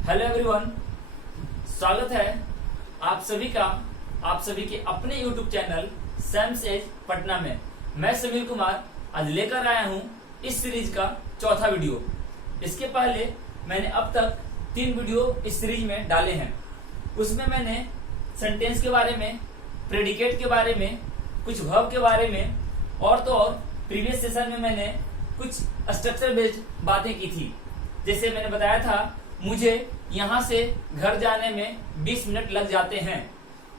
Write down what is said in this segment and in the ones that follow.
Hello everyone, स्वागत है आप सभी का आप सभी के अपने YouTube channel Sams as Patna में। मैं समीर कुमार आज लेकर आया हूं इस सीरीज का चौथा वीडियो। इसके पहले मैंने अब तक 3 वीडियो इस सीरीज में डाले हैं। उसमें मैंने सेंटेंस के बारे में, प्रेडिकेट के बारे में, कुछ वर्ब के बारे में और तो और प्रीवियस सेशन में मैंने कुछ स्ट्रक्चर बेस्ड बातें की थी। जैसे मैंने बताया था, मुझे यहाँ से घर जाने में 20 मिनट लग जाते हैं।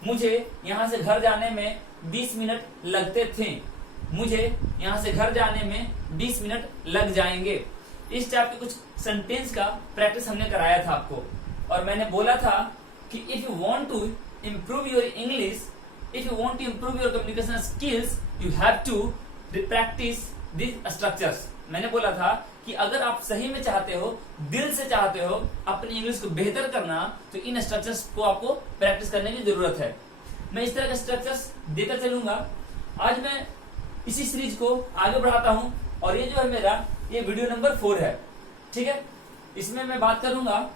मुझे यहाँ से घर जाने में 20 मिनट लगते थे। मुझे यहाँ से घर जाने में 20 मिनट लग जाएंगे। इस टाइप के कुछ सेंटेंस का प्रैक्टिस हमने कराया था आपको। और मैंने बोला था कि if you want to improve your English, if you want to improve your communication skills, you have to practise this structures. मैंने बोला था कि अगर आप सही में चाहते हो, दिल से चाहते हो अपनी इंग्लिश को बेहतर करना, तो इन स्ट्रक्चर्स को आपको प्रैक्टिस करने की जरूरत है। मैं इस तरह के स्ट्रक्चर्स देकर चलूंगा। आज मैं इसी सीरीज को आगे बढ़ाता हूं और ये जो है मेरा ये वीडियो नंबर 4 है। ठीक है, इसमें मैं बात करूंगा।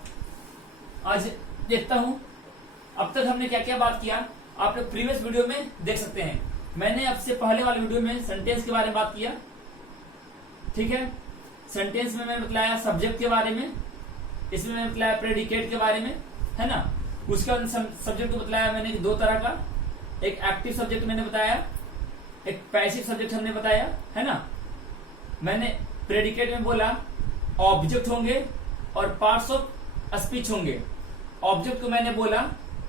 आज देखता हूं अब तक हमने क्या क्या बात किया, आप लोग प्रीवियस वीडियो में देख सकते हैं। मैंने आपसे पहले वाले वीडियो में सेंटेंस के बारे में बात किया। ठीक है, सेंटेंस में मैंने बताया सब्जेक्ट के बारे में, इसमें मैंने बताया प्रेडिकेट के बारे में, है ना। उसके बाद सब्जेक्ट को बताया मैंने 2 तरह का, एक एक्टिव सब्जेक्ट मैंने बताया, एक पैसिव सब्जेक्ट हमने बताया, है ना। मैंने प्रेडिकेट में बोला ऑब्जेक्ट होंगे और पार्ट्स ऑफ स्पीच होंगे। ऑब्जेक्ट को मैंने बोला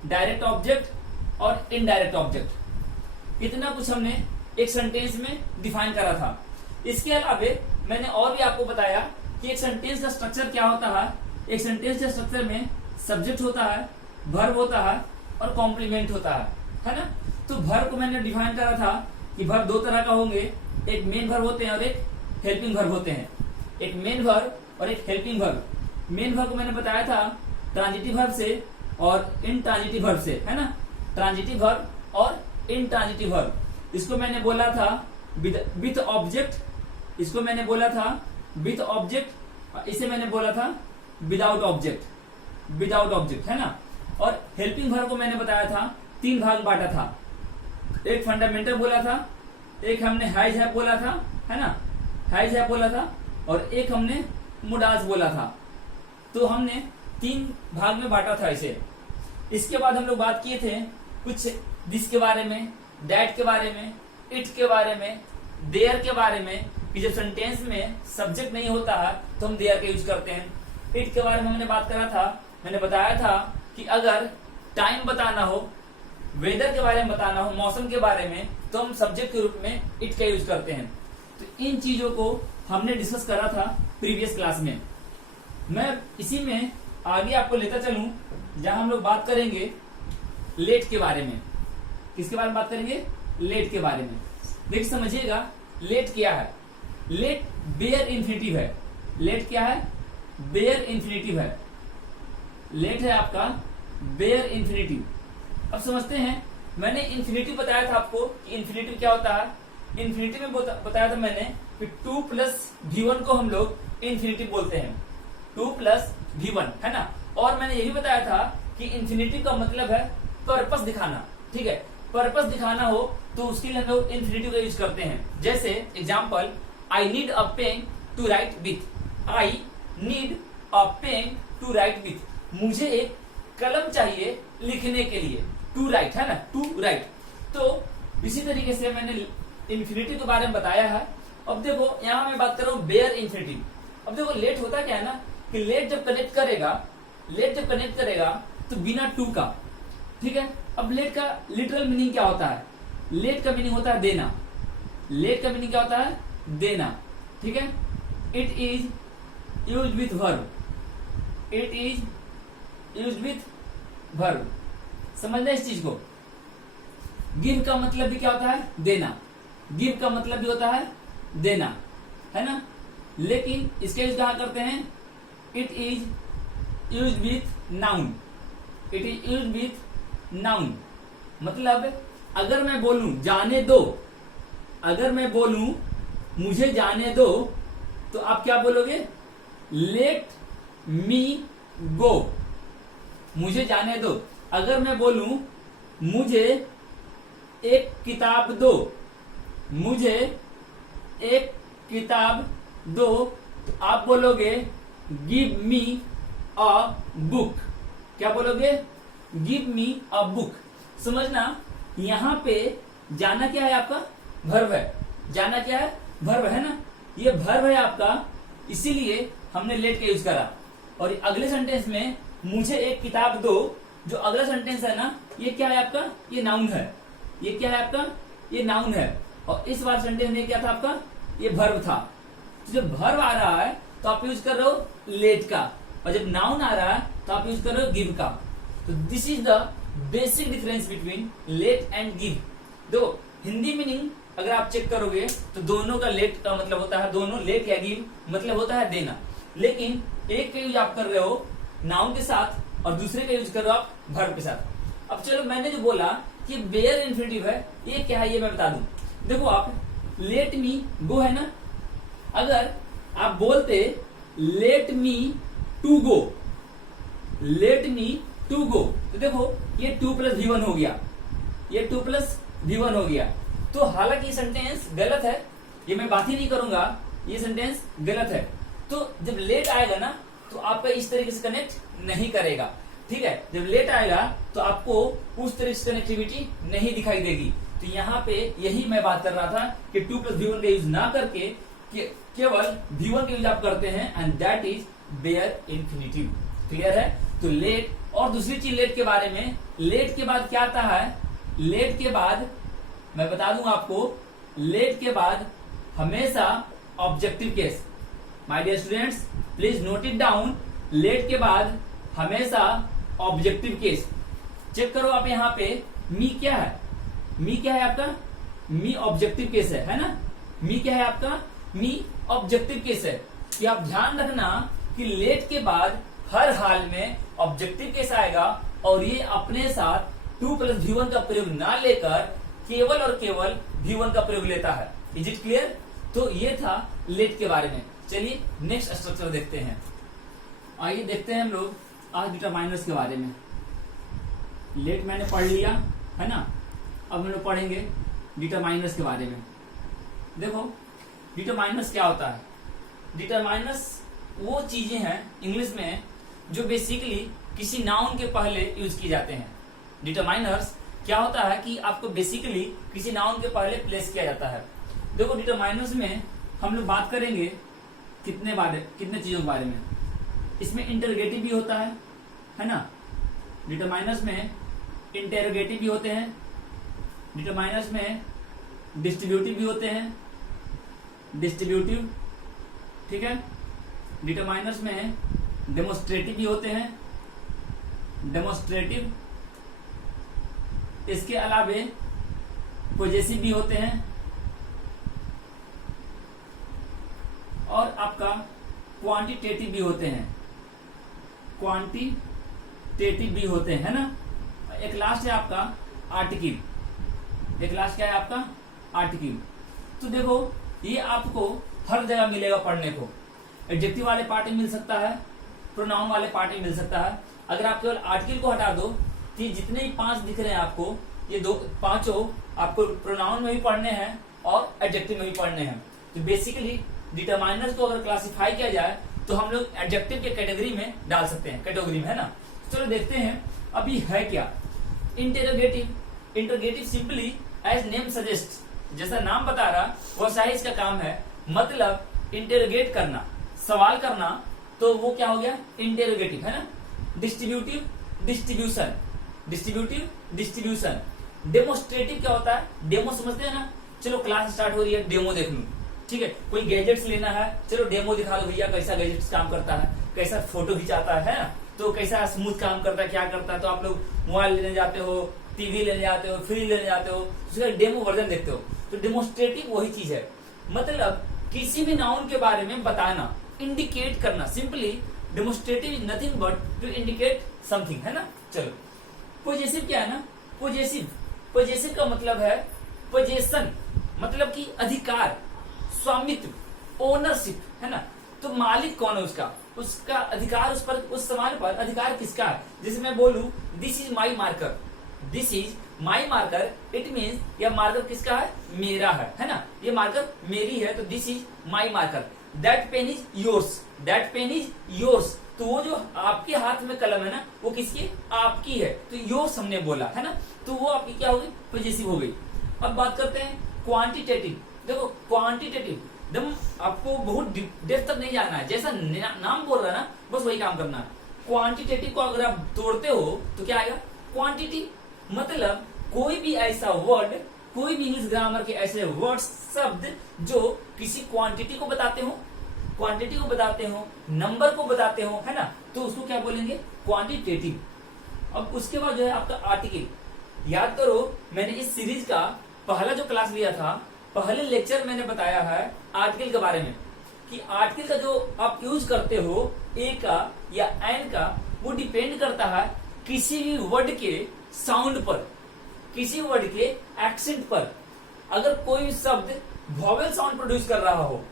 डायरेक्ट ऑब्जेक्ट और इनडायरेक्ट ऑब्जेक्ट। इतना कुछ हमने एक सेंटेंस में डिफाइन करा था। इसके अलावा मैंने और भी आपको बताया कि एक सेंटेंस का स्ट्रक्चर क्या होता है। एक सेंटेंस के स्ट्रक्चर में सब्जेक्ट होता है, वर्ब होता है और कॉम्प्लीमेंट होता है ना। तो वर्ब को मैंने डिफाइन करा था कि वर्ब 2 तरह का होंगे, एक मेन वर्ब होते हैं और एक हेल्पिंग वर्ब होते हैं। एक मेन वर्ब और एक हेल्पिंग वर्ब। मेन वर्ब को मैंने बताया था ट्रांजिटिव वर्ब से और इनट्रांजिटिव वर्ब से, है ना। ट्रांजिटिव वर्ब और इनट्रांजिटिव वर्ब। इसको मैंने बोला था विथ ऑब्जेक्ट, इसको मैंने बोला था विथ ऑब्जेक्ट, इसे मैंने बोला था विदाउट ऑब्जेक्ट, विदाउट ऑब्जेक्ट, है ना। और हेल्पिंग वर्ब को मैंने बताया था 3 भाग बांटा था। एक फंडामेंटल बोला था, एक हमने हैज हैव बोला था, है ना, हैज हैव बोला था, और एक हमने मुडास बोला था। तो हमने 3 भाग में बांटा था इसे। इसके बाद हम लोग बात किए थे कुछ दिस के बारे में, डैट के बारे में, इट के बारे में, देयर के बारे में, कि जब सेंटेंस में सब्जेक्ट नहीं होता है तो हम देयर का यूज करते हैं। इट के बारे में हमने बात करा था। मैंने बताया था कि अगर टाइम बताना हो, वेदर के बारे में बताना हो, मौसम के बारे में, तो हम सब्जेक्ट के रूप में इट का यूज करते हैं। तो इन चीजों को हमने डिस्कस करा था प्रीवियस क्लास में। मैं इसी में आगे आपको लेता चलूं, जहां हम लोग बात करेंगे लेट के बारे में। किसके बारे में बात करेंगे? लेट के बारे में। देखिए समझिएगा, लेट क्या है। लेट बेयर इन्फिनिटिव है। लेट क्या है? बेयर इन्फिनिटिव है। लेट है आपका बेयर इन्फिनिटिव। अब समझते हैं। मैंने इन्फिनिटिव बताया था आपको कि इन्फिनिटिव क्या होता है। इन्फिनिटिव में बताया था मैंने कि 2 प्लस V1 को हम लोग इन्फिनिटिव बोलते हैं। 2 प्लस V1, है ना। और मैंने ये भी बताया था कि इन्फिनिटिव का मतलब है पर्पस दिखाना। ठीक है, पर्पस दिखाना हो तो उसके लिए हम लोग इन्फिनिटिव का यूज करते हैं। जैसे example, I need a pen to write with. I need a pen to write with. मुझे एक कलम चाहिए लिखने के लिए। टू राइट, है ना, टू राइट। तो इसी तरीके से मैंने इन्फिनिटिव के बारे में बताया है। अब देखो यहां मैं बात कर रहा हूं बेयर इन्फिनिटिव। अब देखो लेट होता क्या है ना, कि लेट जब कनेक्ट करेगा तो बिना टू का। ठीक है, अब लेट का लिटरल मीनिंग क्या होता है? लेट का मीनिंग होता है देना। लेट का मीनिंग क्या होता है? देना। ठीक है, it is used with verb. It is used with verb. समझना इस चीज को। गिव का मतलब भी क्या होता है? देना। गिव का मतलब भी होता है देना, है ना। लेकिन इसका यूज कहां करते हैं? It is used with noun. It is used with noun. मतलब अगर मैं बोलूं जाने दो, अगर मैं बोलूं मुझे जाने दो, तो आप क्या बोलोगे? लेट मी गो। मुझे जाने दो। अगर मैं बोलूं मुझे एक किताब दो, मुझे एक किताब दो, तो आप बोलोगे गिव मी अ बुक। क्या बोलोगे? Give me a book. समझना, यहां पे जाना क्या है आपका? वर्ब है। जाना क्या है? वर्ब है ना। ये वर्ब है आपका, इसीलिए हमने लेट का यूज करा। और अगले सेंटेंस में मुझे एक किताब दो, जो अगला सेंटेंस है ना, ये क्या है आपका? ये नाउन है। ये क्या है आपका? ये नाउन है। और इस बार सेंटेंस में क्या था आपका? ये वर्ब था। तो जब वर्ब आ रहा है तो आप यूज कर रहे हो लेट का, और जब नाउन आ रहा है तो आप यूज कर रहे हो गिव का। तो this is the basic difference between let and give. देखो, हिंदी मीनिंग अगर आप चेक करोगे तो दोनों का लेट का मतलब होता है, दोनों लेट या गिव मतलब होता है देना। लेकिन एक का यूज आप कर रहे हो नाउन के साथ और दूसरे का यूज कर रहे हो आप वर्ब के साथ। अब चलो, मैंने जो बोला कि बेयर इन्फिनिटिव है, ये क्या है ये मैं बता दूं। देखो, आप लेट मी गो है ना, अगर आप बोलते let me to go, let me to go, तो देखो ये 2 + V1 हो गया, ये 2 + V1 हो गया। तो हालांकि ये सेंटेंस गलत है, ये मैं बात ही नहीं करूंगा, ये सेंटेंस गलत है। तो जब लेट आएगा ना तो आपका इस तरीके से कनेक्ट नहीं करेगा, ठीक है। जब लेट आएगा तो आपको उस तरीके से कनेक्टिविटी नहीं दिखाई देगी। तो यहाँ पे यही मैं बात कर रहा था कि 2 + V1 का यूज ना करके केवल V1 का यूज आप करते हैं, and that is bare infinitive. Clear है? तो लेट, और दूसरी चीज लेट के बारे में, लेट के बाद क्या आता है? लेट के बाद मैं बता दूं आपको, लेट के बाद हमेशा objective case. My dear students, please note it down. Let के बाद हमेशा ऑब्जेक्टिव केस। चेक करो आप यहाँ पे, मी क्या है? मी क्या है आपका? मी ऑब्जेक्टिव केस है ना। मी क्या है आपका? मी ऑब्जेक्टिव केस है। कि आप ध्यान रखना कि लेट के बाद हर हाल में ऑब्जेक्टिव केस आएगा, और ये अपने साथ 2 + V1 का प्रयोग ना लेकर केवल और केवल V1 का प्रयोग लेता है। Is it clear? तो ये था लेट के बारे में। चलिए नेक्स्ट स्ट्रक्चर देखते हैं। आइए देखते हैं हम लोग आज डिटरमाइनर्स के बारे में। लेट मैंने पढ़ लिया है ना, अब हम लोग पढ़ेंगे डिटरमाइनर्स के बारे में। देखो, डिटरमाइनर्स क्या होता है? डिटरमाइनर्स वो चीजें हैं इंग्लिश में जो बेसिकली किसी नाउन के पहले यूज किए जाते हैं। डिटरमाइनर्स क्या होता है कि आपको बेसिकली किसी नाउन के पहले प्लेस किया जाता है। देखो, डिटरमाइनर्स में हम लोग बात करेंगे कितने चीजों के बारे में। इसमें इंटरोगेटिव भी होता है ना। डिटरमाइनर्स में इंटरोगेटिव भी होते हैं, डिटरमाइनर्स में डिस्ट्रीब्यूटिव भी होते हैं, डिस्ट्रीब्यूटिव, ठीक है। डिटरमाइनर्स में डेमोस्ट्रेटिव भी होते हैं, डेमोस्ट्रेटिव। इसके अलावे पॉजेसिव भी होते हैं, और आपका क्वांटिटेटिव भी होते हैं, क्वांटिटेटिव भी होते हैं ना। एक लास्ट है आपका आर्टिकल। एक लास्ट क्या है आपका? आर्टिकल। तो देखो, ये आपको हर जगह मिलेगा पढ़ने को। एडजेक्टिव वाले पार्ट में मिल सकता है, प्रोनाउन वाले पार्ट में मिल सकता है। अगर आप केवल आर्टिकल को हटा दो तो जितने भी 5 दिख रहे हैं आपको, ये 5 आपको प्रोनाउन में भी पढ़ने हैं और एडजेक्टिव में भी पढ़ने हैं। तो बेसिकली डिटरमाइनर्स को अगर क्लासिफाई किया जाए तो हम लोग एडजेक्टिव के कैटेगरी में डाल सकते हैं, कैटेगरी में, है ना। चलो देखते हैं अभी है क्या interrogative. Interrogative simply as name suggest, जैसा नाम बता रहा वैसा ही इसका काम है। मतलब इंटरोगेट करना, सवाल करना, तो वो क्या हो गया? इंटरोगेटिव, है ना। Distributive, distribution, distributive, distribution. Demonstrative क्या होता है? डेमो समझते हैं ना। चलो क्लास स्टार्ट हो रही है, डेमो देख लूं, ठीक है। कोई गैजेट्स लेना है, चलो डेमो दिखा दो भैया, कैसा गैजेट्स काम करता है, कैसा फोटो खिंचाता है ना, तो कैसा स्मूथ काम करता है, क्या करता है। तो आप लोग मोबाइल लेने जाते हो, टीवी लेने जाते हो, फ्रिज लेने जाते हो, उसका डेमो वर्जन देखते हो। तो डेमोस्ट्रेटिव वही चीज है, मतलब किसी भी नाउन के बारे में बताना, इंडिकेट करना। Simply demonstrative is nothing but to indicate something, है ना। चलो, पॉजेसिव क्या है ना? पॉजेसिव, पॉजेसिव का मतलब है पोजेशन, मतलब कि अधिकार, स्वामित्व, ओनरशिप, है ना। तो मालिक कौन है उसका? उसका अधिकार, उस पर, उस सामान पर अधिकार किसका है। जैसे मैं बोलूं this is my marker, this is my marker, it means यह मार्कर किसका है, मेरा है ना, ये मार्कर मेरी है, तो this is my marker. That pain is yours, that pain is yours, तो वो जो आपके हाथ में कलम है ना, वो किसकी, आपकी है, तो योर्स हमने बोला है ना, तो वो आपकी क्या हो गई, पॉजेसिव हो गई। अब बात करते हैं क्वांटिटेटिव। देखो क्वांटिटेटिव एकदम आपको बहुत डेप्थ तक नहीं जाना है, जैसा नाम बोल रहा है ना बस वही काम करना है। क्वांटिटेटिव को अगर आप तोड़ते हो तो क्या आएगा, क्वांटिटी, मतलब कोई भी ऐसा वर्ड, कोई भी इंग्लिश ग्रामर के ऐसे वर्ड, शब्द जो किसी क्वांटिटी को बताते हो, क्वांटिटी को बताते हो, नंबर को बताते हो, है ना, तो उसको क्या बोलेंगे, क्वांटिटेटिव। अब उसके बाद जो है आपका आर्टिकल। याद करो मैंने इस सीरीज का पहला जो क्लास लिया था, पहले लेक्चर मैंने बताया है आर्टिकल के बारे में, कि आर्टिकल का जो आप यूज करते हो ए का या एन का, वो डिपेंड करता है किसी भी वर्ड के साउंड पर, किसी वर्ड के एक्सेंट पर। अगर कोई शब्द वॉवेल साउंड प्रोड्यूस कर रहा हो,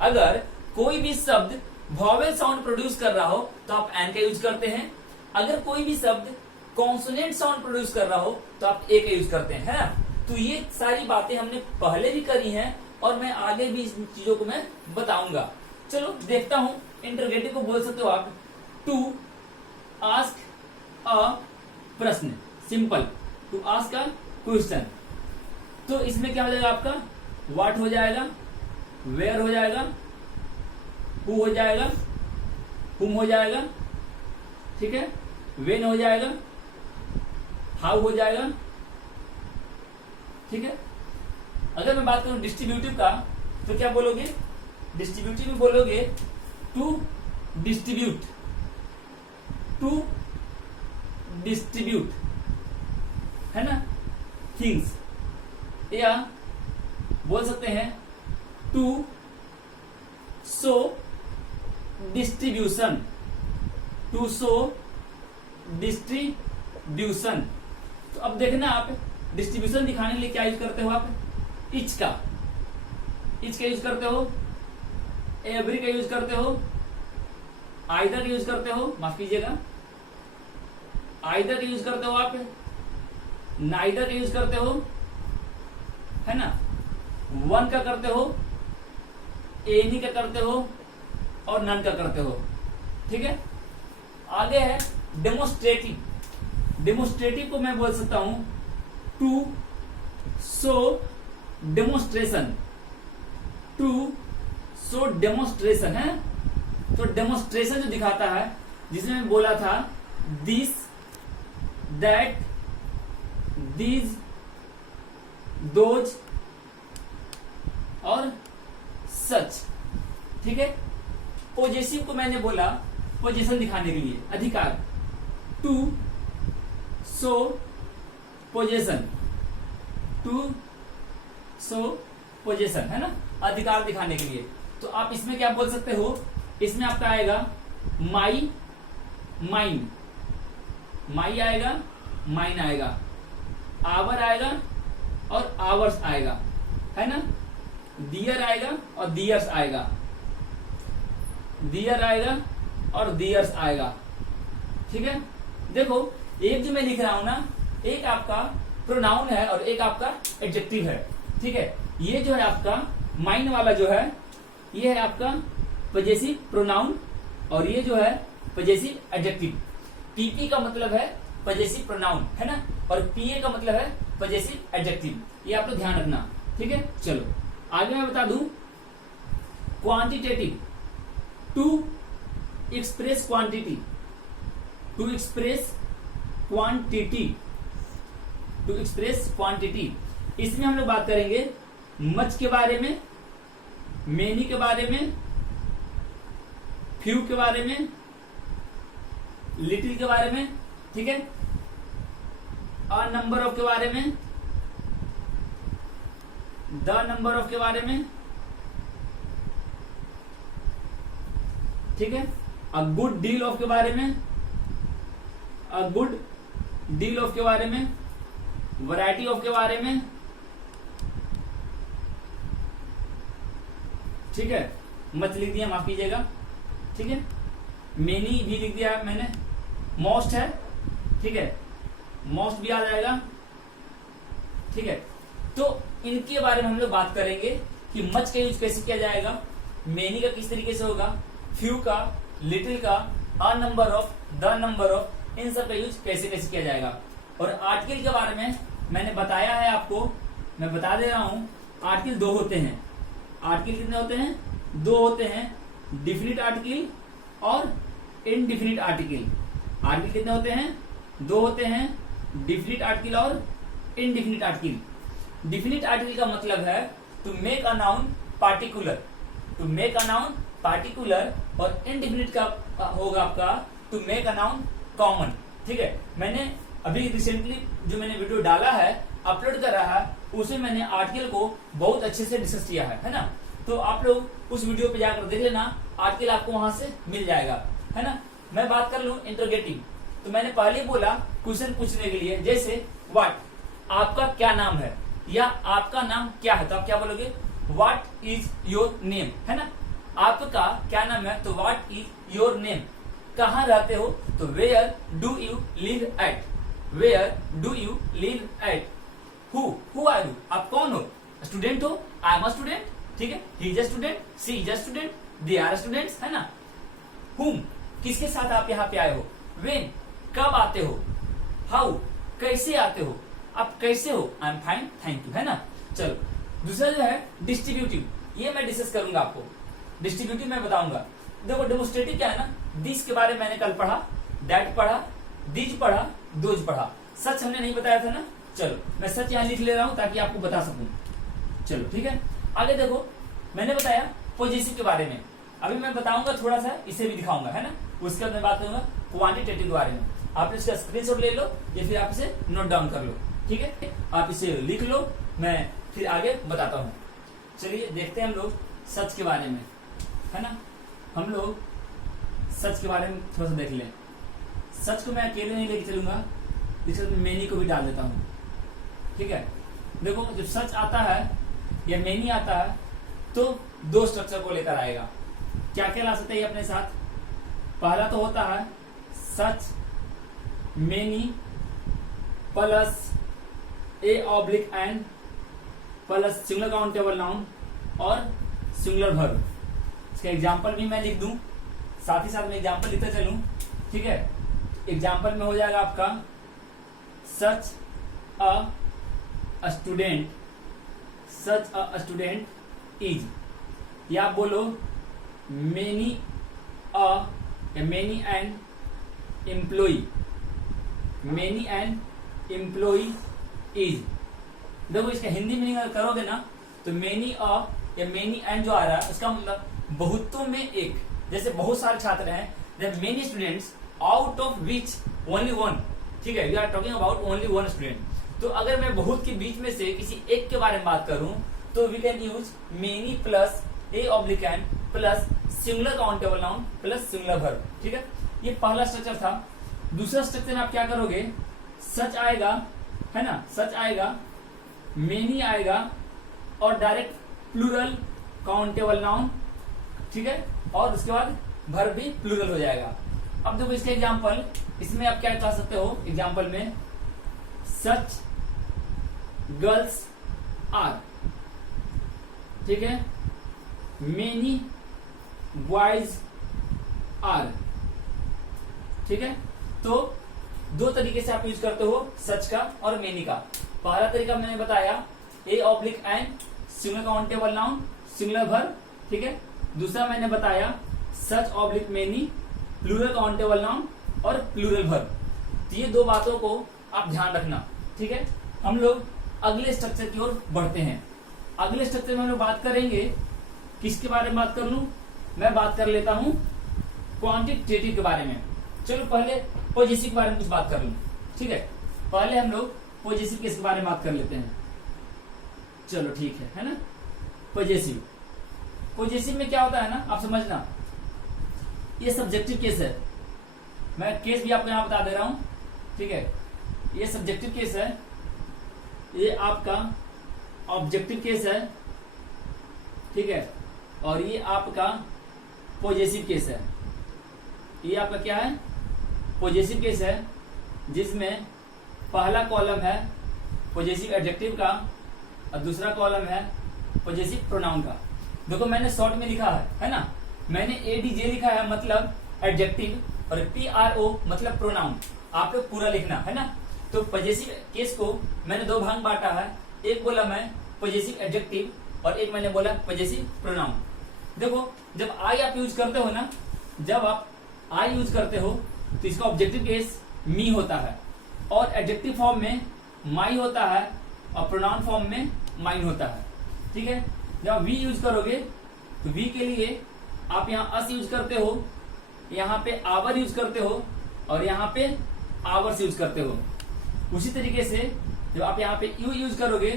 अगर कोई भी शब्द वॉवेल साउंड प्रोड्यूस कर रहा हो तो आप एन का यूज करते हैं। अगर कोई भी शब्द कॉन्सोनेंट साउंड प्रोड्यूस कर रहा हो तो आप ए का यूज करते हैं, है ना। तो ये सारी बातें हमने पहले भी करी हैं और मैं आगे भी इन चीजों को मैं बताऊंगा। चलो देखता हूं, इंटरोगेटिव को बोल सकते हो आप टू आस्क अ प्रश्न, simple, to ask a question. तो इसमें क्या हो जाएगा आपका, व्हाट हो जाएगा, वेयर हो जाएगा, हु हो जाएगा, हुम हो जाएगा, ठीक है, व्हेन हो जाएगा, हाउ हो जाएगा, ठीक है। अगर मैं बात करूं डिस्ट्रीब्यूटिव का तो क्या बोलोगे, डिस्ट्रीब्यूटिव में बोलोगे टू डिस्ट्रीब्यूट, टू डिस्ट्रीब्यूट, है ना, थिंग्स, या बोल सकते हैं to show distribution, to show distribution. तो अब देखना आप डिस्ट्रीब्यूशन दिखाने के लिए क्या यूज करते हो आप, इच का, इच का यूज करते हो, एवरी का यूज करते हो, आइदर का यूज करते हो, माफ कीजिएगा, आइदर का यूज करते हो आप, नाइदर का यूज करते हो, है ना, वन का करते हो, एनी का करते हो और नन का करते हो, ठीक है। आगे है डेमोस्ट्रेटिव। डेमोस्ट्रेटिव को मैं बोल सकता हूं to show demonstration, to show demonstration, है। तो डेमोस्ट्रेशन जो दिखाता है, जिसमें मैं बोला था दिस, दैट, दीज, दोज और सच, ठीक है। पोजेसिव को मैंने बोला पोजीशन दिखाने के लिए, अधिकार, to show possession, to show possession, है ना, अधिकार दिखाने के लिए। तो आप इसमें क्या बोल सकते हो, इसमें आपका आएगा माई, माइन, माई आएगा, माइन आएगा, आवर आएगा और आवर्स आएगा, है ना, दियर आएगा और दियर्स आएगा, दियर आएगा और दियर्स आएगा, ठीक है। देखो एक जो मैं लिख रहा हूं ना, एक आपका प्रोनाउन है और एक आपका एडजेक्टिव है, ठीक है। ये जो है आपका माइन वाला जो है, ये है आपका पजेसिव प्रोनाउन और ये जो है पजेसिव एडजेक्टिव। पीपी का मतलब है पजेसिव प्रोनाउन, है ना, और पीए का मतलब है पजेसिव एडजेक्टिव। ये आप लोग ध्यान रखना, ठीक है। चलो आगे मैं बता दूं, quantitative, to express quantity, to express quantity, to express quantity. इसमें हम लोग बात करेंगे मच के बारे में, मेनी के बारे में, फ्यू के बारे में, लिटिल के बारे में, ठीक है, अ नंबर ऑफ के बारे में, द नंबर ऑफ के बारे में, ठीक है, अ गुड डील ऑफ के बारे में, अ गुड डील ऑफ के बारे में, वैरायटी ऑफ के बारे में, ठीक है, मत लिख दिया, माफ कीजिएगा, ठीक है। मेनी भी लिख दिया मैंने, मोस्ट है, ठीक है, मोस्ट भी आ जाएगा, ठीक है। तो इनके बारे में हम लोग बात करेंगे कि मच का यूज कैसे किया जाएगा, मेनी का किस तरीके से होगा, फ्यू का, लिटिल का, a number of, the number of, इन सब का यूज कैसे कैसे किया जाएगा। और आर्टिकल के बारे में मैंने बताया है आपको, मैं बता दे रहा हूं, आर्टिकल दो होते हैं। आर्टिकल कितने होते हैं? दो होते हैं, डिफिनिट आर्टिकल और इनडिफिनिट आर्टिकल। आर्टिकल कितने होते हैं? दो होते हैं, डिफिनिट आर्टिकल और इनडिफिनिट आर्टिकल। डिफिनिट आर्टिकल का मतलब है to make a noun particular, to make a noun particular, और इनडिफिनिट का होगा आपका to make a noun common, ठीक है। मैंने अभी रिसेंटली जो मैंने वीडियो डाला है, अपलोड कर रहा है, उसमें मैंने आर्टिकल को बहुत अच्छे से डिस्कस किया है ना। तो आप लोग उस वीडियो पे जाकर देख लेना, आर्टिकल आपको वहां से मिल जाएगा, है ना। मैं बात कर लूं इंटरोगेटिव, तो मैंने पहले बोला क्वेश्चन पूछने के लिए, जैसे व्हाट, आपका क्या नाम है, या आपका नाम क्या है, तो आप क्या बोलोगे? व्हाट इज योर नेम, है ना। आपका क्या नाम है, तो व्हाट इज योर नेम। कहाँ रहते हो, तो where do you live at, where do you live at. Who are you, आप कौन हो? स्टूडेंट हो, आई एम अ स्टूडेंट, ठीक है। He is a student, she is a student, they are students, है ना। हुम, किसके साथ आप यहाँ पे आए हो। वेन, कब आते हो। हाउ, कैसे आते हो, आप कैसे हो। I am fine, thank you, है ना। चलो दूसरा जो है डिस्ट्रीब्यूटिव, ये मैं डिस्कस करूंगा आपको। डिस्ट्रीब्यूटिव मैं बताऊंगा। देखो डेमोस्ट्रेटिव क्या है ना, दिस के बारे में मैंने कल पढ़ा, दैट पढ़ा, दिज पढ़ा, दोज पढ़ा। सच हमने नहीं बताया था ना। चलो मैं सच यहाँ लिख ले रहा हूं ताकि आपको बता सकूं। चलो ठीक है, आगे देखो, मैंने बताया पॉजिटिव के बारे में, अभी मैं बताऊंगा थोड़ा सा, इसे भी दिखाऊंगा, है ना। उसके बाद मैं बात करूंगा क्वांटिटेटिव के बारे में। आप इसका स्क्रीनशॉट ले लो या फिर आप इसे नोट डाउन कर लो, ठीक है। आप इसे लिख लो, मैं फिर आगे बताता हूँ। चलिए देखते हैं हम लोग सच के बारे में, है ना। हम लोग सच के बारे में थोड़ा सा देख लें। सच को मैं अकेले नहीं लेके चलूंगा, इसमें मेनी को भी डाल देता हूँ, ठीक है। देखो जब सच आता है या मेनी आता है तो दो स्ट्रक्चर को लेकर आएगा। क्या क्या ला सकते हैं अपने साथ? पहला तो होता है such, many plus a oblique an plus singular countable noun और सिंगुलर वर्ब। इसका एग्जाम्पल भी मैं लिख दूं, साथ ही साथ में एग्जाम्पल लिखता चलूं, ठीक है। एग्जाम्पल में हो जाएगा आपका such a student, such a student is, या आप बोलो many many an employ, many an employ is. देखो इसका हिंदी मीनिंग अगर करोगे ना तो मेनी या मेनी एन जो आ रहा है उसका मतलब बहुतों में एक, जैसे बहुत सारे छात्र हैं, there many students out of which only one, ठीक है। We are talking about only one student. तो अगर मैं बहुत के बीच में से किसी एक के बारे में बात करूं तो we can use many plus a oblique an plus singular countable noun plus singular verb, ठीक है। ये पहला स्ट्रक्चर था। दूसरा स्ट्रक्चर में आप क्या करोगे, सच आएगा, है ना, सच आएगा, मेनी आएगा और डायरेक्ट प्लूरल काउंटेबल नाउन, ठीक है, और उसके बाद वर्ब भी प्लूरल हो जाएगा। अब देखो इसका एग्जांपल, इसमें आप क्या कह सकते हो एग्जांपल में, सच गर्ल्स आर, ठीक है, मेनी बॉयज आर, ठीक है। तो दो तरीके से आप यूज करते हो सच का और मेनी का। पहला तरीका मैंने बताया a oblique an singular countable noun singular verb, ठीक है। दूसरा मैंने बताया such oblique many plural countable noun और प्लूरल वर्ब। तो ये दो बातों को आप ध्यान रखना, ठीक है। हम लोग अगले स्ट्रक्चर की ओर बढ़ते हैं। अगले स्ट्रक्चर में हम लोग बात करेंगे, किसके बारे में बात कर लूं, मैं बात कर लेता हूं क्वांटिटेटिव के बारे में। चलो पहले पॉजिटिव के बारे में कुछ बात कर लूं, ठीक है। पहले हम लोग पॉजिटिव केस के बारे में बात कर लेते हैं। चलो ठीक है ना। पॉजिटिव, पॉजिटिव में क्या होता है ना, आप समझना, ये सब्जेक्टिव केस है। मैं केस भी आपको यहां बता दे रहा हूं, ठीक है। ये सब्जेक्टिव केस है, ये आपका ऑब्जेक्टिव केस है, ठीक है, और ये आपका पॉजिटिव केस है, ये आपका क्या है, पॉजिटिव केस है, जिसमें पहला कॉलम है पॉजिटिव एडजेक्टिव का और दूसरा कॉलम है पॉजिटिव प्रोनाउन का। देखो मैंने शॉर्ट में लिखा है ना, मैंने एडीजे लिखा है मतलब एडजेक्टिव, और PRO मतलब प्रोनाउन। आप लोग पूरा लिखना है ना। तो पॉजिटिव केस को मैंने दो भाग बांटा है, एक बोला मैं पॉजिटिव एडजेक्टिव और एक मैंने बोला पॉजिटिव प्रोनाउन। देखो जब आई आप यूज करते हो ना, जब आप आई यूज करते हो तो इसका ऑब्जेक्टिव केस मी होता है, और एडजेक्टिव फॉर्म में माई होता है और प्रोनाउन फॉर्म में माइन होता है। ठीक है, जब वी यूज करोगे तो वी के लिए आप यहाँ अस यूज करते हो, यहाँ पे आवर यूज करते हो और यहाँ पे आवर्स यूज करते हो। उसी तरीके से जब आप यहाँ पे यू यूज करोगे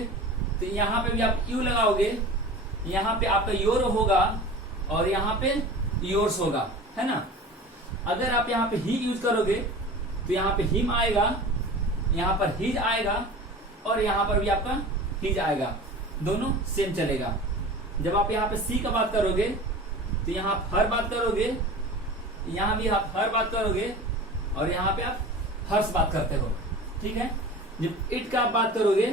तो यहाँ पे भी आप यू लगाओगे, यहाँ पे आपका योर होगा और यहाँ पे योर्स होगा, है ना। अगर आप यहाँ पे ही यूज करोगे तो यहाँ पे हिम आएगा, यहाँ पर हिज आएगा और यहाँ पर भी आपका हिज आएगा, दोनों सेम चलेगा। जब आप यहाँ पे सी का बात करोगे तो यहाँ आप हर बात करोगे, यहाँ भी आप हर बात करोगे और यहाँ पे आप हर्ष बात करते हो। ठीक है, जब इट का आप बात करोगे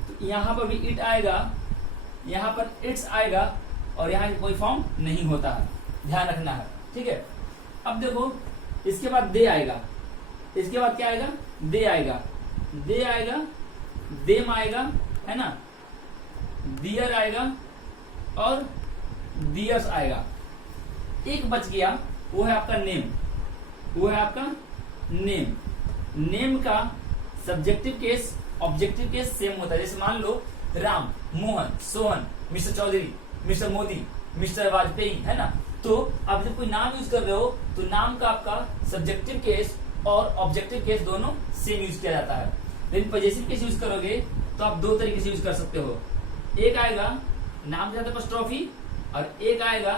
तो यहाँ पर भी इट आएगा, यहाँ पर इट्स आएगा और यहाँ कोई फॉर्म नहीं होता है, ध्यान रखना है। ठीक है, अब देखो इसके बाद दे आएगा, इसके बाद क्या आएगा, दे आएगा, दे आएगा, देम आएगा, है ना, दियर आएगा और दियर्स आएगा। एक बच गया, वो है आपका नेम, वो है आपका नेम। नेम का subjective case objective case same होता है। जैसे मान लो Ram, Mohan, Sohan, Mr Chaudhary, Mr Modi, Mr Vajpayee, है ना। तो आप जब कोई नाम यूज कर रहे हो तो नाम का आपका सब्जेक्टिव केस और ऑब्जेक्टिव केस दोनों सेम यूज किया जाता है। लेकिन पॉजिटिव केस यूज करोगे तो आप दो तरीके से यूज कर सकते हो। एक आएगा नाम के साथ एपॉस्ट्रोफी और एक आएगा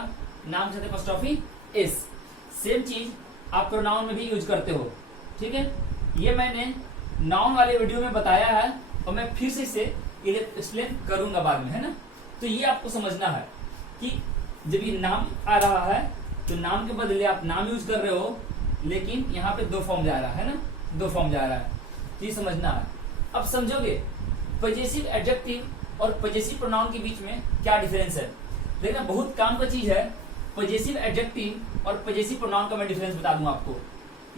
नाम के साथ एपॉस्ट्रोफी एस। सेम चीज आप प्रोनाउन में भी यूज करते हो। ठीक है, ये मैंने नाउन वाले वीडियो में बताया है और मैं फिर से इसे एक्सप्लेन करूंगा बाद में, है ना। तो ये आपको समझना है कि जब ये नाम आ रहा है तो नाम के बदले आप नाम यूज कर रहे हो, लेकिन यहाँ पे दो फॉर्म जा रहा है ना, दो फॉर्म जा रहा है, तो ये समझना है। अब समझोगे पॉजिटिव एडजेक्टिव और पॉजिटिव प्रोनाउन के बीच में क्या डिफरेंस है। देखना बहुत काम का चीज है। पॉजिटिव एडजेक्टिव और पॉजिटिव प्रोनाउन का मैं डिफरेंस बता दूं आपको।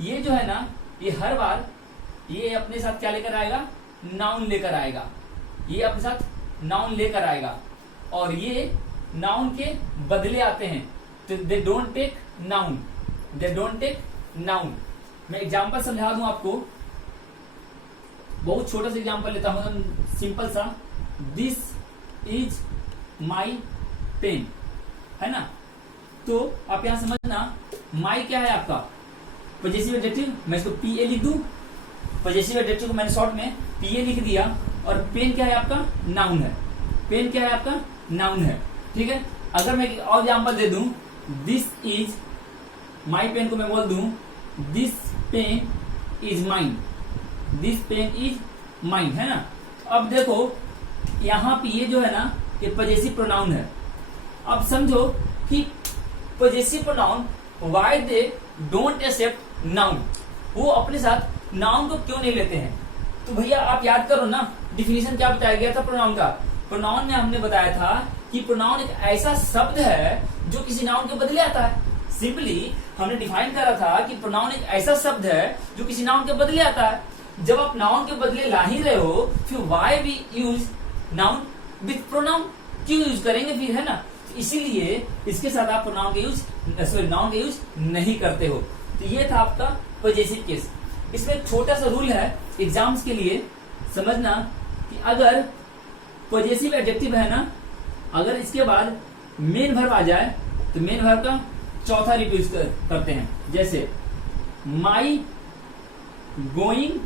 ये जो है ना, ये हर बार ये अपने साथ क्या लेकर आएगा, नाउन लेकर आएगा। ये अपने साथ नाउन लेकर आएगा और ये नाउन के बदले आते हैं। तो they don't take noun, they don't take noun. मैं एग्जांपल समझा दूं आपको, बहुत छोटा सा एग्जांपल लेता हूं, सिंपल सा। दिस इज माई पेन, है ना। तो आप यहां समझना, माई क्या है आपका पॉजिटिव एडजेक्टिव, मैं इसको PA लिख दूं। पॉजिटिव एडजेक्टिव को मैंने शॉर्ट में PA लिख दिया। और पेन क्या है आपका, नाउन है। पेन क्या है आपका, नाउन है। ठीक है, अगर मैं और एग्जांपल दे दूं, दिस इज माई पेन को मैं बोल दूं this pen is mine, this pen is mine, है ना। अब देखो यहाँ पे ये जो है ना, ये पॉजिटिव प्रोनाउन है। अब समझो कि positive pronoun why they don't accept noun, वो अपने साथ नाउन को क्यों नहीं लेते हैं। तो भैया आप याद करो ना, डिफिनीशन क्या बताया गया था प्रोनाउन का। प्रोनाउन में हमने बताया था कि प्रोनाउन एक ऐसा शब्द है जो किसी नाउन के बदले आता है। सिंपली हमने डिफाइन करा था कि प्रोनाउन एक ऐसा शब्द है जो किसी नाउन के बदले आता है। जब आप नाउन के बदले ला ही रहे हो, फिर why we use noun with pronoun, क्यों यूज करेंगे फिर, है ना। इसीलिए इसके साथ आप प्रोनाउन का यूज नाउन का यूज नहीं करते हो। तो ये था आपका पॉजिटिव केस। इसमें एक छोटा सा रूल है एग्जाम्स के लिए, समझना कि अगर पॉजिटिव एडजेक्टिव है ना, अगर इसके बाद मेन वर्ब आ जाए तो मेन वर्ब का चौथा रिपीट करते हैं। जैसे my going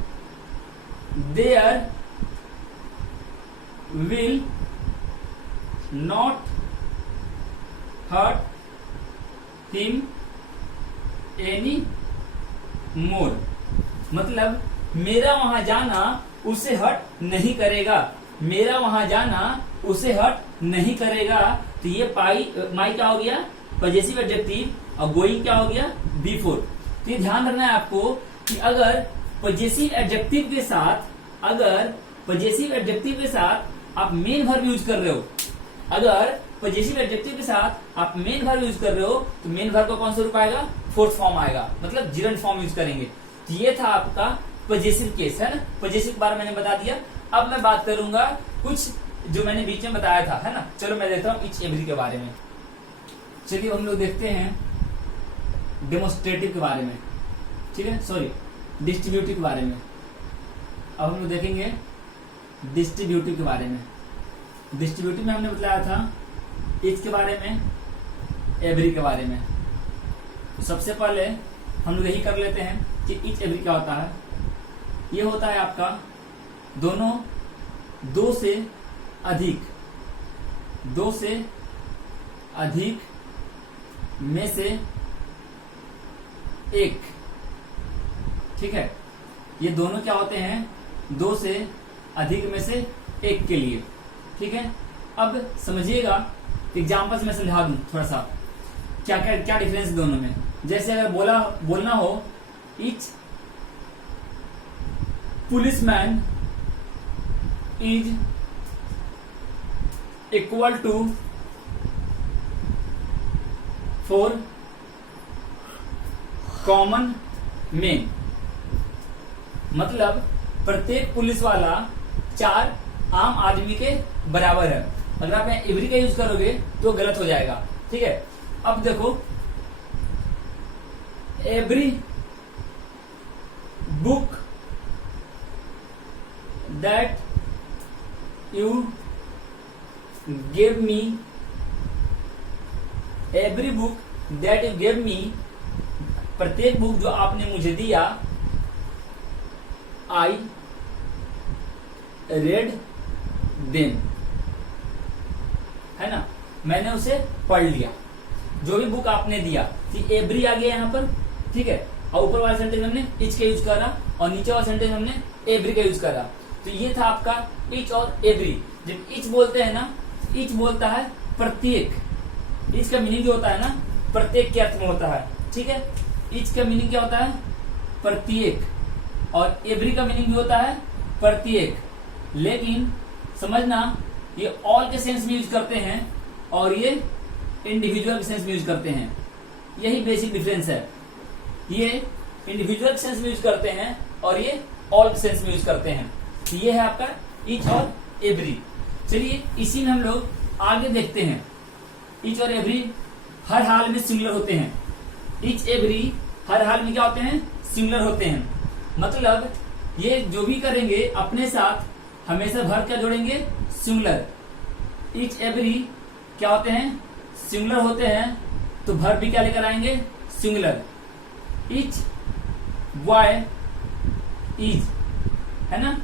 there will not hurt him any more, मतलब मेरा वहां जाना उसे हर्ट नहीं करेगा, मेरा वहां जाना उसे हर्ट नहीं करेगा। तो ये माई क्या हो गया, पॉजिटिव एडजेक्टिव, और गोइंग क्या हो गया, बिफोर। तो ये ध्यान रखना है आपको कि अगर पजेसिव एडजेक्टिव के साथ आप मेन वर्ब यूज कर रहे हो, अगर पजेसिव एडजेक्टिव के साथ आप मेन वर्ब यूज कर रहे हो तो मेन वर्ब का कौन सा रूप आएगा, फोर्थ फॉर्म आएगा, मतलब जिरंड फॉर्म यूज करेंगे। तो ये था आपका पजेसिव केस, है ना। पजेसिव के बारे में मैंने बता दिया। अब मैं बात करूंगा कुछ जो मैंने बीच में बताया था, है ना। चलो मैं देखता हूँ इच एवरी के बारे में। चलिए हम लोग देखते हैं डेमोस्ट्रेटिव के बारे में, ठीक है, सॉरी डिस्ट्रीब्यूटिव के बारे में। अब हम लोग देखेंगे डिस्ट्रीब्यूटिव के बारे में। डिस्ट्रीब्यूटिव में हमने बताया था इच के बारे में, एवरी के बारे में। तो सबसे पहले हम लोग यही कर लेते हैं कि इच एवरी क्या होता है। ये होता है आपका दोनों दो से अधिक में से एक, ठीक है। ये दोनों क्या होते हैं, दो से अधिक में से एक के लिए, ठीक है। अब समझिएगा, एग्जाम्पल्स में समझा दूं थोड़ा सा क्या डिफरेंस दोनों में। जैसे अगर बोलना हो each policeman is equal to 4 common man, मतलब प्रत्येक पुलिस वाला 4 आम आदमी के बराबर है। अगर आप एवरी का यूज करोगे तो गलत हो जाएगा, ठीक है। अब देखो, every book that you give me, every book that you give me, प्रत्येक बुक जो आपने मुझे दिया, आई रेड देम, है ना, मैंने उसे पढ़ लिया। जो भी बुक आपने दिया, एवरी आ गया यहाँ पर, ठीक है। और ऊपर वाला सेंटेंस हमने इच का यूज करा और नीचे वाला सेंटेंस हमने एवरी का यूज करा। तो ये था आपका इच और एवरी। जब इच बोलते हैं ना, इच बोलता है प्रत्येक, इच का मीनिंग जो होता है ना, प्रत्येक के अर्थ में होता है, ठीक है। इच का मीनिंग क्या होता है, प्रत्येक, और एवरी का मीनिंग भी होता है प्रत्येक। लेकिन समझना, ये ऑल के सेंस में यूज करते हैं और ये इंडिविजुअल के सेंस में यूज करते हैं। यही बेसिक डिफरेंस है। ये इंडिविजुअल के सेंस में यूज करते हैं और ये ऑल के सेंस में यूज करते हैं। तो ये है आपका इच और एवरी। चलिए इसी में हम लोग आगे देखते हैं। इच और एवरी हर हाल में सिंगुलर होते हैं। इच एवरी हर हाल में क्या होते हैं, सिंगुलर होते हैं। मतलब ये जो भी करेंगे अपने साथ हमेशा वर्ब क्या जोड़ेंगे, सिंगुलर। इच एवरी क्या होते हैं, सिंगुलर होते हैं, तो वर्ब भी क्या लेकर आएंगे, सिंगुलर। इच बॉय इज, है ना,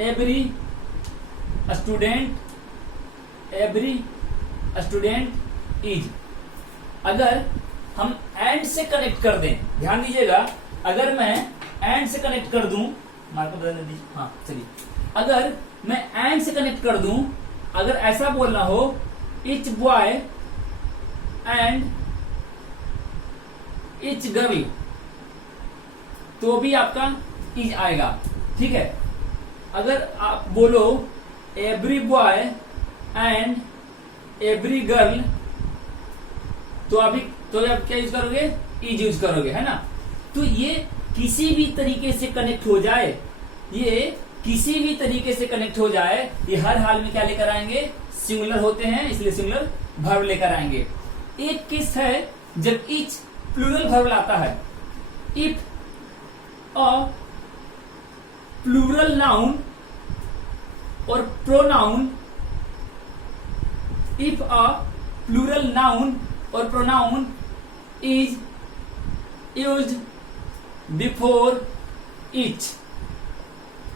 एवरी स्टूडेंट इज। अगर हम एंड से कनेक्ट कर दें, ध्यान दीजिएगा, अगर मैं एंड से कनेक्ट कर दूं, मार्को बदलने दीजिए, हाँ चलिए, अगर मैं एंड से कनेक्ट कर दूं, अगर ऐसा बोलना हो etch boy and each girl, तो भी आपका इज आएगा, ठीक है। अगर आप बोलो every boy and every girl, तो आप क्या यूज करोगे, इज यूज करोगे, है ना। तो ये किसी भी तरीके से कनेक्ट हो जाए, ये हर हाल में क्या लेकर आएंगे, सिंगुलर होते हैं, इसलिए सिंगुलर वर्ब लेकर आएंगे। एक केस है जब इच प्लूरल वर्ब लाता है। If a plural noun or pronoun, if a plural noun or pronoun is used before each,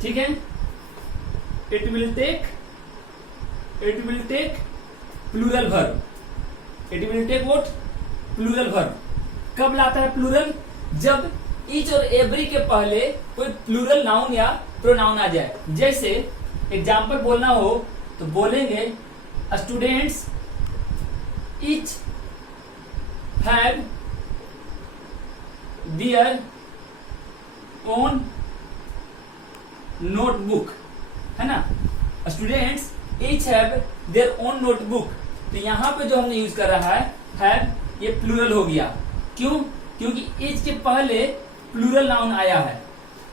ठीक है, it will take plural verb, it will take what, plural verb. कब लाता है plural, जब etch और every के पहले कोई प्लूरल नाउन या प्रोनाउन आ जाए। जैसे एग्जाम्पल बोलना हो तो बोलेंगे students etch have their own notebook, है ना। Students each have their own notebook. तो यहाँ पे जो हमने यूज कर रहा है हैव, ये प्लूरल हो गया। क्यों? क्योंकि ईच के पहले प्लूरल नाउन आया है।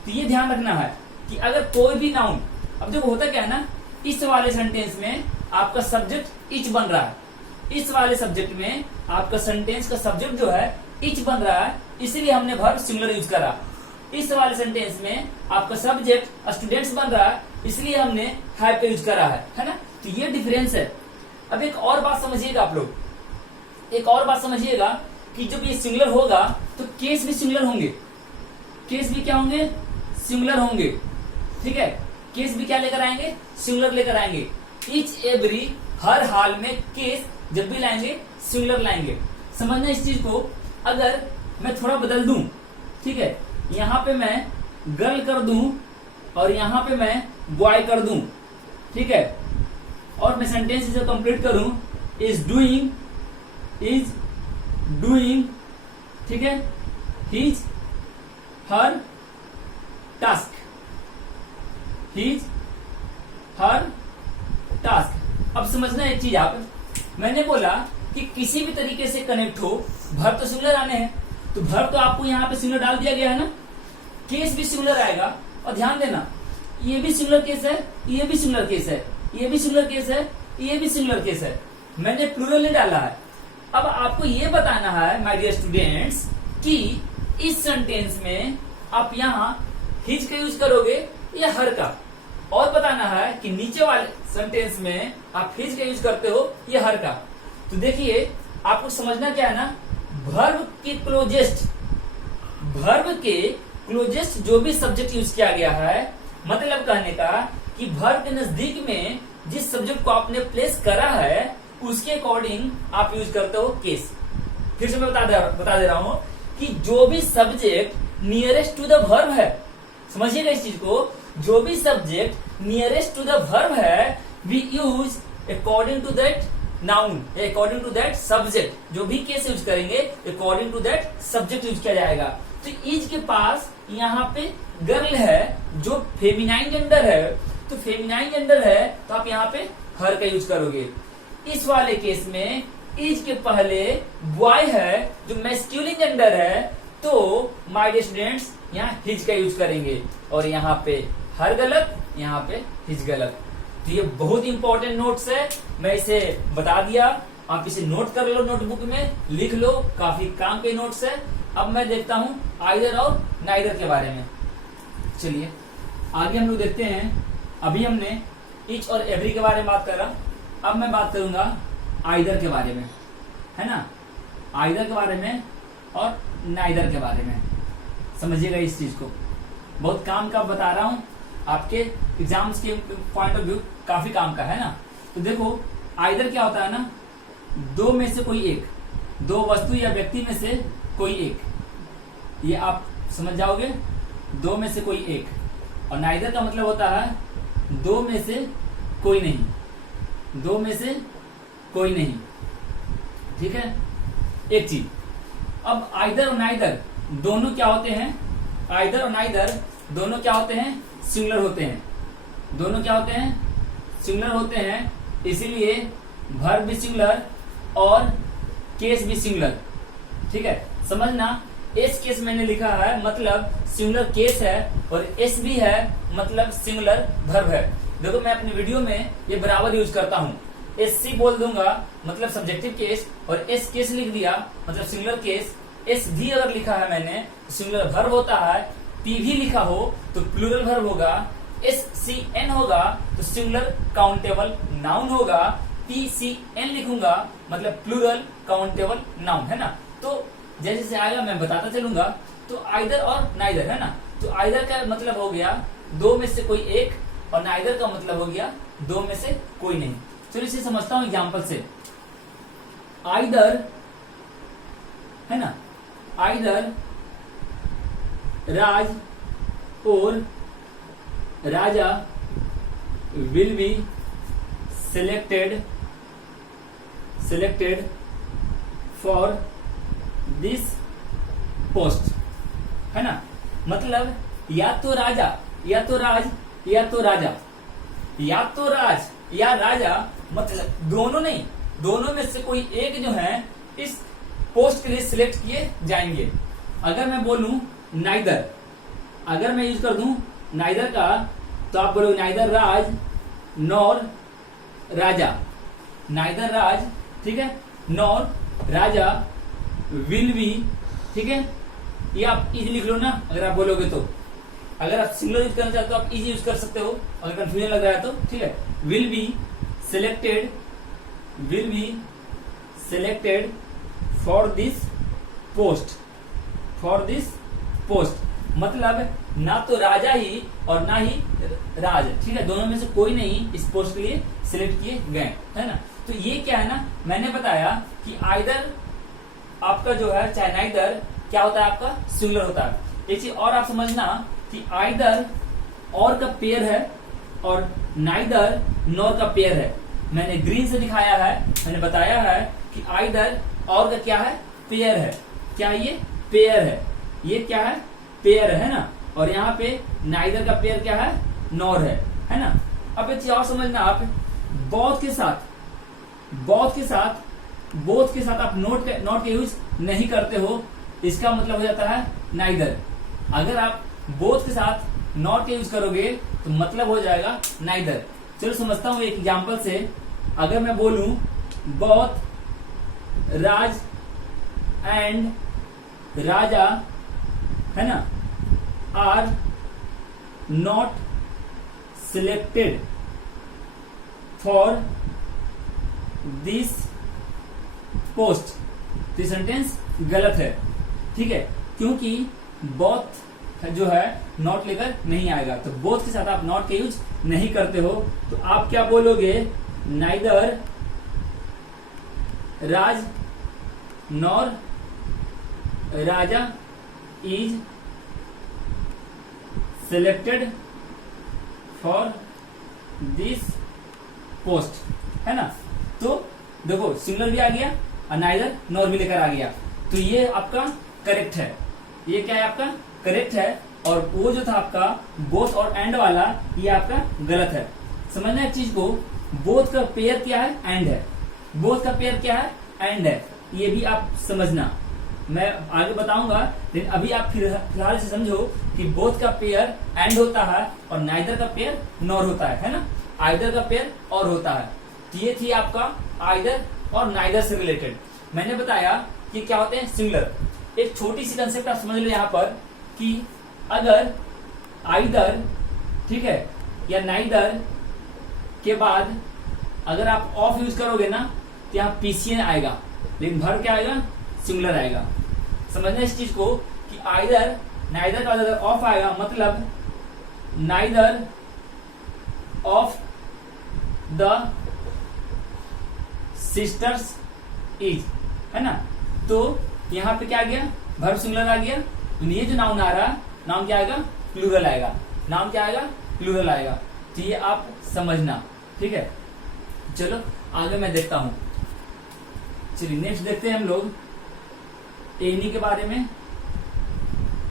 तो ये ध्यान रखना है कि अगर कोई भी नाउन, अब देखो होता क्या है ना, इस वाले सेंटेंस में आपका सब्जेक्ट ईच बन रहा है, इस वाले सब्जेक्ट में आपका सेंटेंस का सब्जेक्ट जो है ईच बन रहा है, इसलिए हमने वर्ब सिंगुलर यूज करा। इस वाले सेंटेंस में आपका सब्जेक्ट स्टूडेंट्स बन रहा है, इसलिए हमने हैव का यूज करा है ना। तो ये डिफरेंस है। अब एक और बात समझिएगा आप लोग, एक और बात समझिएगा कि जब ये सिंगुलर होगा तो केस भी सिंगुलर होंगे। केस भी क्या होंगे? सिंगुलर होंगे। ठीक है, केस भी क्या लेकर आएंगे? सिंगुलर लेकर आएंगे। ईच एवरी, हर हाल में केस जब भी लाएंगे सिंगुलर लाएंगे। समझना इस चीज को। अगर मैं थोड़ा बदल दूं, ठीक है, यहां पे मैं गर्ल कर दूं और यहां पे मैं बॉय कर दूं, ठीक है, और मैं सेंटेंस जो कंप्लीट करूं, इज डूइंग, ठीक है, his her task, his her task. अब समझना एक चीज आप, मैंने बोला कि किसी भी तरीके से कनेक्ट हो, वर्ब तो सिंगुलर आने हैं, तो वर्ब तो आपको यहाँ पे सिंगुलर डाल दिया गया है ना, केस भी सिंगुलर आएगा। और ध्यान देना, ये भी सिंगुलर केस है, ये भी सिंगुलर केस है, ये भी सिंगुलर केस है, ये भी सिंगुलर केस है। मैंने प्लूरल नहीं डाला है। अब आपको ये बताना है माय डियर स्टूडेंट्स कि इस सेंटेंस में आप यहाँ हिज का यूज करोगे या हर का, और बताना है कि नीचे वाले सेंटेंस में आप हिज का यूज करते हो या हर का। तो देखिए, आपको समझना क्या है ना, वर्ब के क्लोजेस्ट जो भी सब्जेक्ट यूज किया गया है, मतलब कहने का कि वर्ब के नजदीक में जिस सब्जेक्ट को आपने प्लेस करा है उसके अकॉर्डिंग आप यूज करते हो केस। फिर से मैं बता दे रहा हूं कि जो भी subject nearest to the verb है, समझिएगा इस चीज को, जो भी subject nearest to the verb है we use according to that noun, according to that subject. जो भी केस यूज करेंगे according to that subject use किया जाएगा। तो ईज के पास यहाँ पे गर्ल है जो फेमिनाइन जेंडर है, तो फेमिनाइन जेंडर है तो आप यहाँ पे हर का यूज करोगे। इस वाले केस में इज के पहले बॉय है जो मैस्कुलिन जेंडर है, तो माय डियर स्टूडेंट्स यहाँ हिज का यूज करेंगे, और यहाँ पे हर गलत, यहाँ पे हिज गलत। तो ये बहुत इंपॉर्टेंट नोट्स है, मैं इसे बता दिया, आप इसे नोट कर लो, नोटबुक में लिख लो, काफी काम के नोट्स है। अब मैं देखता हूँ आइदर और नाइदर के बारे में। चलिए आगे हम लोग देखते हैं। अभी हमने ईच और एवरी के बारे में बात करा, अब मैं बात करूंगा आइदर के बारे में, है ना, आइदर के बारे में और नाइदर के बारे में। समझिएगा इस चीज को, बहुत काम का बता रहा हूं, आपके एग्जाम्स के पॉइंट ऑफ व्यू काफी काम का है ना। तो देखो आइदर क्या होता है ना, दो में से कोई एक, दो वस्तु या व्यक्ति में से कोई एक, ये आप समझ जाओगे, दो में से कोई एक। और नाइदर का मतलब होता है दो में से कोई नहीं, दो में से कोई नहीं, ठीक है, एक चीज। अब आइदर और नाइदर दोनों क्या होते हैं, आइदर और नाइदर दोनों क्या होते हैं, सिंगुलर होते हैं, दोनों क्या होते हैं, सिंगुलर होते हैं, इसीलिए वर्ब भी सिंगुलर और केस भी सिंगुलर। ठीक है, समझना, एस केस मैंने लिखा है मतलब सिंगुलर केस है, और एस भी है मतलब सिंगुलर वर्ब है। देखो मैं अपनी वीडियो में ये बराबर यूज करता हूँ, एस सी बोल दूंगा मतलब सब्जेक्टिव केस, और एस केस लिख दिया मतलब सिंगुलर केस। एस भी अगर लिखा है मैंने सिंगुलर वर्ब होता है, पी भी लिखा हो तो प्लूरल वर्ब होगा, एस सी एन होगा तो सिंगुलर काउंटेबल नाउन होगा, पी सी एन लिखूंगा मतलब प्लूरल काउंटेबल नाउन, है ना। तो जैसे जैसे आएगा मैं बताता चलूंगा। तो आइदर और नाइदर, है ना, तो आइदर का मतलब हो गया दो में से कोई एक, और नाइदर का मतलब हो गया दो में से कोई नहीं। चलो इसे समझता हूं एग्जांपल से। आइदर, है ना, either Raj or Raja will be selected for this post, है ना। मतलब या तो राजा या तो राज या तो राजा, या तो राज या राजा, मतलब दोनों नहीं, दोनों में से कोई एक जो है इस पोस्ट के लिए सिलेक्ट किए जाएंगे। अगर मैं बोलूं नाइदर, अगर मैं यूज कर दूं नाइदर का, तो आप बोलोगे नाइदर राज नॉर राजा, नाइदर राज, ठीक है, नॉर राजा विल बी, ठीक है। ये आप इजी लिख लो ना अगर आप बोलोगे तो। अगर आप सिंगुलर यूज करना चाहते हो आप इजी यूज कर सकते हो, अगर कंफ्यूजन लग रहा है तो, ठीक है। Will be selected, will be selected for this post, for this post, मतलब ना तो राजा ही और ना ही राज, ठीक है, दोनों में से कोई नहीं इस पोस्ट के लिए सिलेक्ट किए गए, है ना। तो ये क्या है ना, मैंने बताया कि आइदर आपका जो है, चाहे नाइदर क्या होता है आपका सिंगुलर होता है। एक चीज और आप समझना कि आइदर और का पेयर है और नाइदर नॉर का पेयर है। मैंने ग्रीन से दिखाया है, मैंने बताया है कि आइदर और का क्या है, पेयर है। क्या ये पेयर है, ये क्या है पेयर है ना। और यहाँ पे नाइदर का पेयर क्या है, नॉर है ना। अब एक चीज और समझना आप, बोथ के साथ, बोथ के साथ, बोथ के साथ आप नॉट का यूज नहीं करते हो, इसका मतलब हो जाता है नाइदर। अगर आप बोथ के साथ नॉट का यूज करोगे तो मतलब हो जाएगा नाइदर। चलो समझता हूं एक एग्जांपल से। अगर मैं बोलूं बोथ राज एंड राजा, है ना, are not selected for this post, तो सेंटेंस गलत है, ठीक है, क्योंकि बोथ जो है नॉट लेकर नहीं आएगा। तो बोथ के साथ आप नॉट का यूज नहीं करते हो, तो आप क्या बोलोगे, neither Raj nor Raja is selected for this post, है ना। तो देखो सिंगुलर भी आ गया और नाइदर नॉर भी लेकर आ गया, तो ये आपका करेक्ट है। ये क्या है आपका करेक्ट है, और वो जो था आपका बोथ और एंड वाला ये आपका गलत है। समझना एक चीज को, बोथ का पेयर क्या है, एंड है। बोथ का पेयर क्या है, एंड है, ये भी आप समझना, मैं आगे बताऊंगा। लेकिन अभी आप फिलहाल से समझो कि बोथ का पेयर एंड होता है और नाइदर का पेयर नॉर होता है ना। आइदर का पेयर और होता है। तो ये थी आपका आइदर और नाइदर से रिलेटेड। मैंने बताया कि क्या होते हैं सिंगुलर। एक छोटी सी कंसेप्ट आप समझ लो यहाँ पर कि अगर आइदर, ठीक है, या नाइदर के बाद अगर आप ऑफ यूज करोगे ना तो यहाँ पीसीएन आएगा, लेकिन भर क्या आएगा, सिंगुलर आएगा। समझना इस चीज को कि आइदर, नाइदर का अगर ऑफ आएगा मतलब neither of the sisters is, है ना। तो यहाँ पे क्या आ गया, वर्ब सिंगुलर आ गया। तो ये जो नाउन आ रहा, नाउन क्या आएगा, प्लूरल आएगा। नाउन क्या आएगा, प्लूरल आएगा। तो ये आप समझना, ठीक है। चलो आगे मैं देखता हूं। चलिए नेक्स्ट देखते हैं हम लोग एनी के बारे में,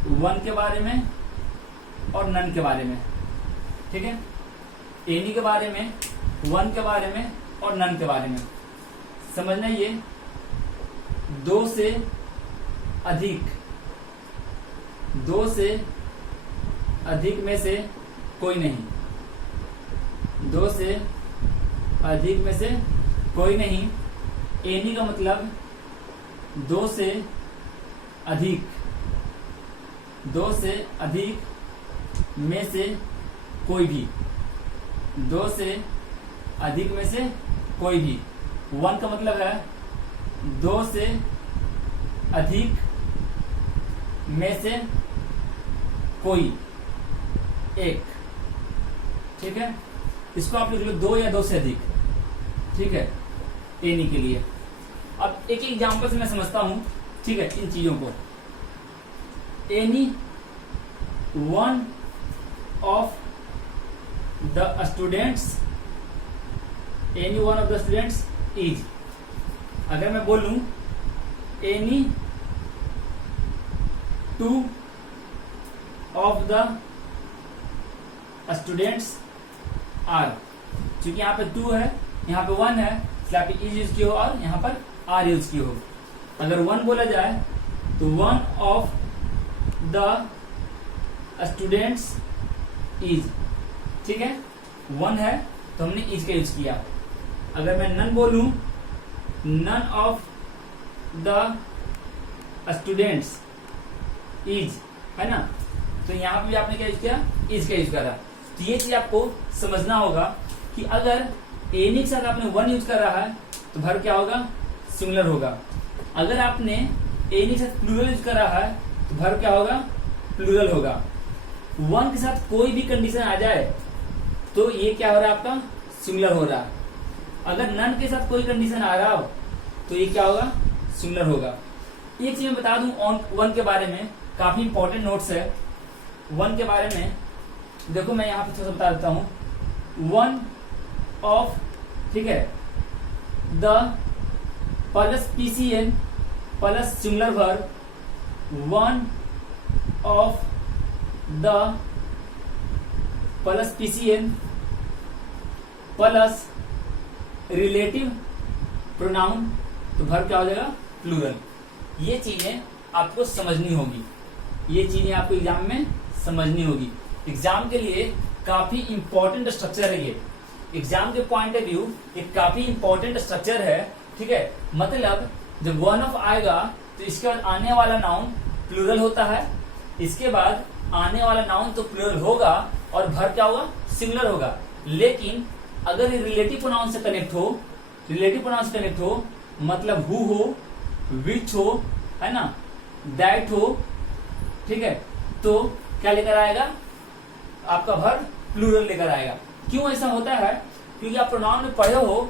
वन के बारे में और नन के बारे में, ठीक है। एनी के बारे में, वन के बारे में और नन के बारे में समझना। ये दो से अधिक, दो से अधिक में से कोई नहीं, दो से अधिक में से कोई नहीं। एनी का मतलब दो से अधिक, दो से अधिक में से कोई भी, दो से अधिक में से कोई भी। वन का मतलब है दो से अधिक में से कोई एक, ठीक है। इसको आप लिख लो दो या दो से अधिक, ठीक है, एनी के लिए। अब एक एग्जांपल से मैं समझता हूं, ठीक है, इन चीजों को। Any one of the students, any one of the students is. अगर मैं बोलूं any two of the students are, क्योंकि यहाँ पे 2 है, यहाँ पे 1 है, इसलिए आप इज यूज किए हो और यहाँ पर आर यूज किए हो। अगर 1 बोला जाए तो 1 ऑफ द स्टूडेंट्स इज, ठीक है, 1 है तो हमने इज का यूज किया। अगर मैं नन बोलूं, none of the students is, है ना, तो यहां पे भी आपने क्या यूज किया, इज का यूज करा। तो ये चीज आपको समझना होगा कि अगर एनी के साथ आपने 1 यूज कर रहा है तो वर्ब क्या होगा, सिंगुलर होगा। अगर आपने एनी के साथ प्लूरल यूज कर रहा है तो वर्ब क्या होगा, प्लूरल होगा। 1 के साथ कोई भी कंडीशन आ जाए तो ये क्या हो रहा है, आपका सिंगुलर हो रहा है। अगर नन के साथ कोई कंडीशन आ रहा हो तो ये क्या होगा, सिंगुलर होगा। एक चीज मैं बता दूं 1 के बारे में, काफी इंपॉर्टेंट नोट्स है 1 के बारे में। देखो मैं यहाँ पे थोड़ा सा बता देता हूं। 1 ऑफ, ठीक है, the plus PCN plus singular verb, 1 of the plus PCN plus relative pronoun, तो वर्ब क्या हो जाएगा, प्लूरल। ये चीजें आपको समझनी होगी, ये चीजें आपको एग्जाम में समझनी होगी। एग्जाम के लिए काफी इंपॉर्टेंट स्ट्रक्चर है ये, एग्जाम के पॉइंट ऑफ व्यू ये काफी इंपॉर्टेंट स्ट्रक्चर है, ठीक है। मतलब जब 1 ऑफ आएगा तो इसके बाद आने वाला नाउन प्लूरल होता है, इसके बाद आने वाला नाउन तो प्लूरल होगा और वर्ब क्या होगा, सिंगुलर होगा। लेकिन अगर ये रिलेटिव प्रोनाउन से कनेक्ट हो, रिलेटिव प्रोनाउन से कनेक्ट हो, मतलब हु हो, विच हो, है ना, दैट हो, ठीक है, तो क्या लेकर आएगा, आपका वर्ब प्लूरल लेकर आएगा। क्यों ऐसा होता है, क्योंकि आप प्रोनाउन में पढ़े हो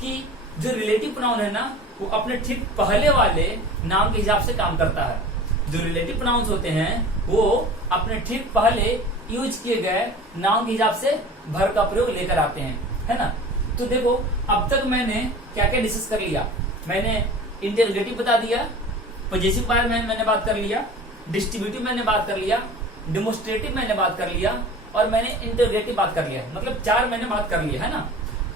कि जो रिलेटिव प्रोनाउन है ना वो अपने ठीक पहले वाले नाम के हिसाब से काम करता है। जो रिलेटिव प्रोनाउंस होते हैं वो अपने ठीक पहले यूज किए गए नाउन के हिसाब से वर्ब का प्रयोग लेकर आते हैं, है ना। तो देखो अब तक मैंने क्या क्या डिस्कस कर लिया। मैंने इंटरोगेटिव बता दिया, पॉजिटिव के बारे में मैंने बात कर लिया, डिस्ट्रीब्यूटिव मैंने बात कर लिया, डेमोन्स्ट्रेटिव मैंने बात कर लिया और मैंने इंटरोगेटिव बात कर लिया। मतलब 4 मैंने बात कर लिया, है ना।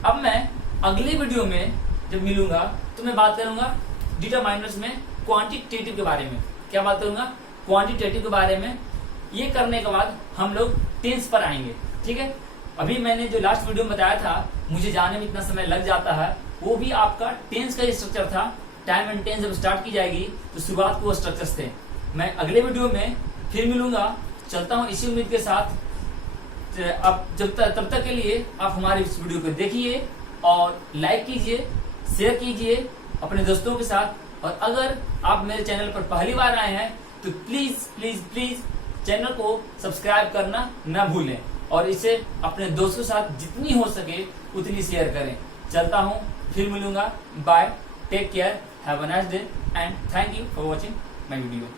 अब मैं अगले वीडियो में जब मिलूंगा तो मैं बात करूंगा डिटरमाइनर्स में क्वांटिटेटिव के बारे में। क्या बात करूंगा, क्वांटिटेटिव के बारे में। ये करने के बाद हम लोग टेंस पर आएंगे, ठीक है। अभी मैंने जो लास्ट वीडियो में बताया था मुझे जाने में इतना समय लग जाता है, वो भी आपका टेंस का स्ट्रक्चर था। टाइम एंड टेंस जब स्टार्ट की जाएगी तो शुरुआत को वो स्ट्रक्चर्स थे। मैं अगले वीडियो में फिर मिलूंगा, चलता हूँ इसी उम्मीद के साथ। अब तब तक के लिए आप हमारे इस वीडियो को देखिए और लाइक कीजिए, शेयर कीजिए अपने दोस्तों के साथ। और अगर आप मेरे चैनल पर पहली बार आए हैं तो प्लीज प्लीज प्लीज चैनल को सब्सक्राइब करना ना भूलें और इसे अपने दोस्तों के साथ जितनी हो सके उतनी शेयर करें। चलता हूँ, फिर मिलूंगा। Bye, take care, have a nice day and thank you for watching my video.